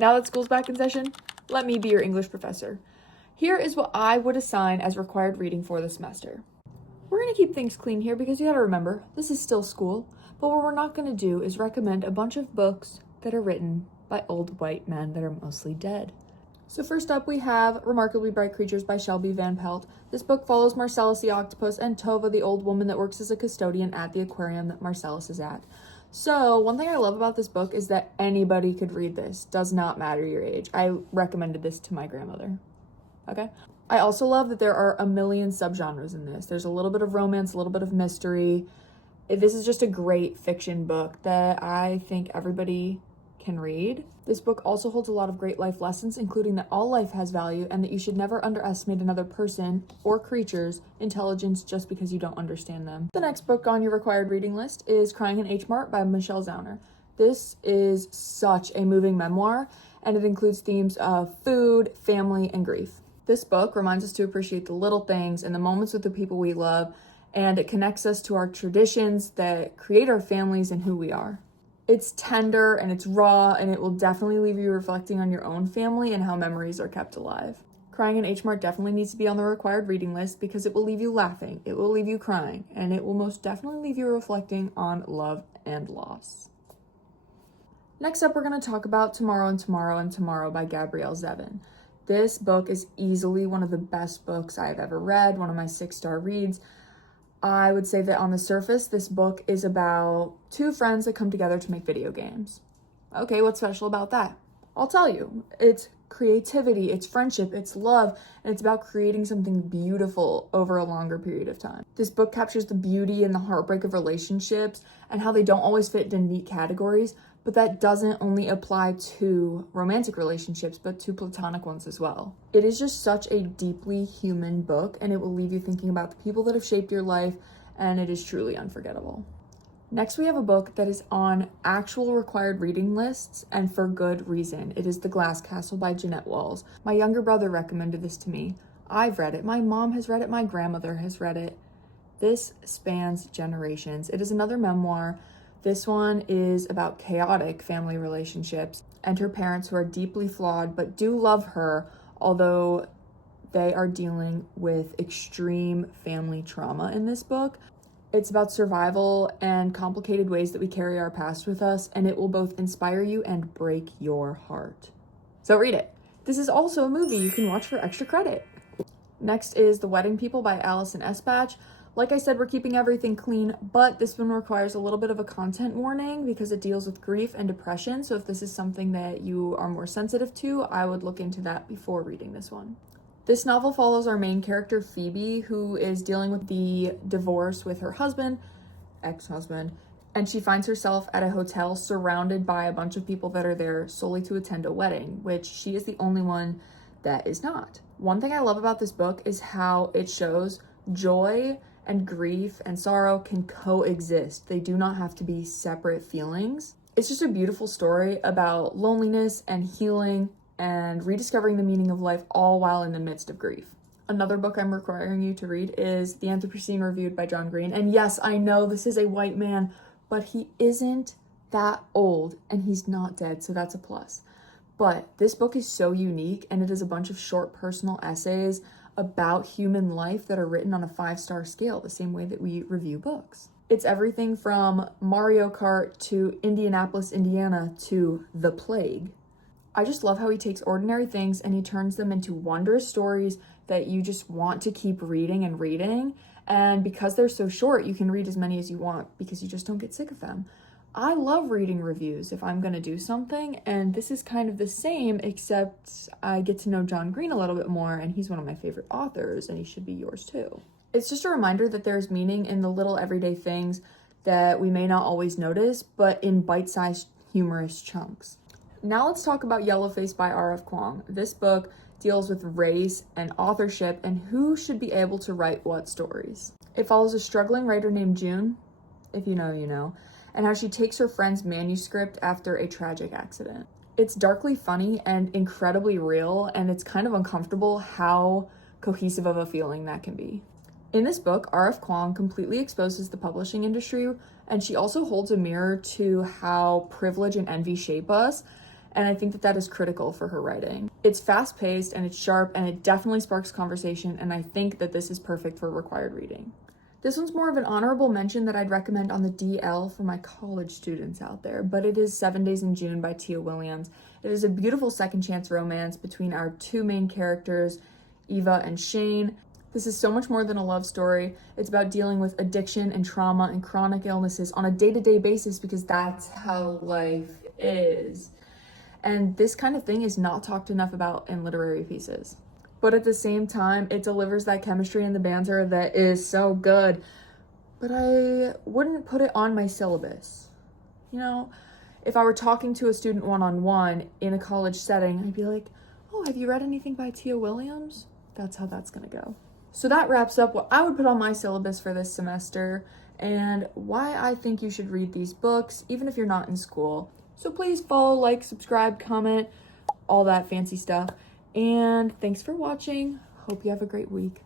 Now that school's back in session, let me be your English professor. Here is what I would assign as required reading for the semester. We're gonna keep things clean here because you gotta remember, this is still school, but what we're not gonna do is recommend a bunch of books that are written by old white men that are mostly dead. So first up, we have Remarkably Bright Creatures by Shelby van Pelt. This book follows Marcellus the octopus and Tova, the old woman that works as a custodian at the aquarium that Marcellus is at. So one thing I love about this book is that anybody could read this. Does not matter your age. I recommended this to my grandmother. Okay? I also love that there are a million subgenres in this. There's a little bit of romance, a little bit of mystery. This is just a great fiction book that I think everybody can read. This book also holds a lot of great life lessons, including that all life has value and that you should never underestimate another person or creature's intelligence just because you don't understand them. The next book on your required reading list is Crying in Mart by Michelle Zauner. This is such a moving memoir, and it includes themes of food, family, and grief. This book reminds us to appreciate the little things and the moments with the people we love, and it connects us to our traditions that create our families and who we are. It's tender and it's raw, and it will definitely leave you reflecting on your own family and how memories are kept alive. Crying in Mart definitely needs to be on the required reading list because it will leave you laughing, it will leave you crying, and it will most definitely leave you reflecting on love and loss. Next up, we're going to talk about Tomorrow and Tomorrow and Tomorrow by Gabrielle Zevin. This book is easily one of the best books I've ever read, one of my 6-star reads. I would say that on the surface, this book is about two friends that come together to make video games. Okay, what's special about that? I'll tell you. It's creativity, it's friendship, it's love, and it's about creating something beautiful over a longer period of time. This book captures the beauty and the heartbreak of relationships and how they don't always fit into neat categories, but that doesn't only apply to romantic relationships, but to platonic ones as well. It is just such a deeply human book, and it will leave you thinking about the people that have shaped your life, and it is truly unforgettable. Next, we have a book that is on actual required reading lists, and for good reason. It is The Glass Castle by Jeannette. My younger brother recommended this to me. I've read it. My mom has read it. My grandmother has read it. This spans generations. It is another memoir. This one is about chaotic family relationships and her parents who are deeply flawed but do love her, although they are dealing with extreme family trauma in this book. It's about survival and complicated ways that we carry our past with us, and it will both inspire you and break your heart. So read it. This is also a movie you can watch for extra credit. Next is The Wedding People by Allison Espach. Like I said, we're keeping everything clean, but this one requires a little bit of a content warning because it deals with grief and depression. So if this is something that you are more sensitive to, I would look into that before reading this one. This novel follows our main character, Phoebe, who is dealing with the divorce with her husband, ex-husband, and she finds herself at a hotel surrounded by a bunch of people that are there solely to attend a wedding, which she is the only one that is not. One thing I love about this book is how it shows joy and grief and sorrow can coexist. They do not have to be separate feelings. It's just a beautiful story about loneliness and healing and rediscovering the meaning of life, all while in the midst of grief. Another book I'm requiring you to read is The Anthropocene Reviewed by John Green. And yes, I know this is a white man, but he isn't that old and he's not dead, so that's a plus. But this book is so unique, and it is a bunch of short personal essays about human life that are written on a 5-star scale, the same way that we review books. It's everything from Mario Kart to Indianapolis, Indiana to The Plague. I just love how he takes ordinary things and he turns them into wondrous stories that you just want to keep reading and reading. And because they're so short, you can read as many as you want because you just don't get sick of them. I love reading reviews if I'm going to do something, and this is kind of the same, except I get to know John Green a little bit more, and he's one of my favorite authors, and he should be yours too. It's just a reminder that there's meaning in the little everyday things that we may not always notice, but in bite-sized humorous chunks. Now let's talk about Yellowface by RF Kuang. This book deals with race and authorship and who should be able to write what stories. It follows a struggling writer named June, if you know, you know, and how she takes her friend's manuscript after a tragic accident. It's darkly funny and incredibly real, and it's kind of uncomfortable how cohesive of a feeling that can be. In this book, RF Kuang completely exposes the publishing industry, and she also holds a mirror to how privilege and envy shape us, And I think that that is critical for her writing. It's fast-paced and it's sharp and it definitely sparks conversation, and I think that this is perfect for required reading. This one's more of an honorable mention that I'd recommend on the DL for my college students out there, but it is 7 Days in June by Tia Williams. It is a beautiful second chance romance between our two main characters, Eva and Shane. This is so much more than a love story. It's about dealing with addiction and trauma and chronic illnesses on a day-to-day basis, because that's how life is. And this kind of thing is not talked enough about in literary pieces. But at the same time, it delivers that chemistry and the banter that is so good. But I wouldn't put it on my syllabus. You know, if I were talking to a student one-on-one in a college setting, I'd be like, oh, have you read anything by Tia Williams? That's how that's gonna go. So that wraps up what I would put on my syllabus for this semester and why I think you should read these books, even if you're not in school. So please follow, like, subscribe, comment, all that fancy stuff. And thanks for watching. Hope you have a great week.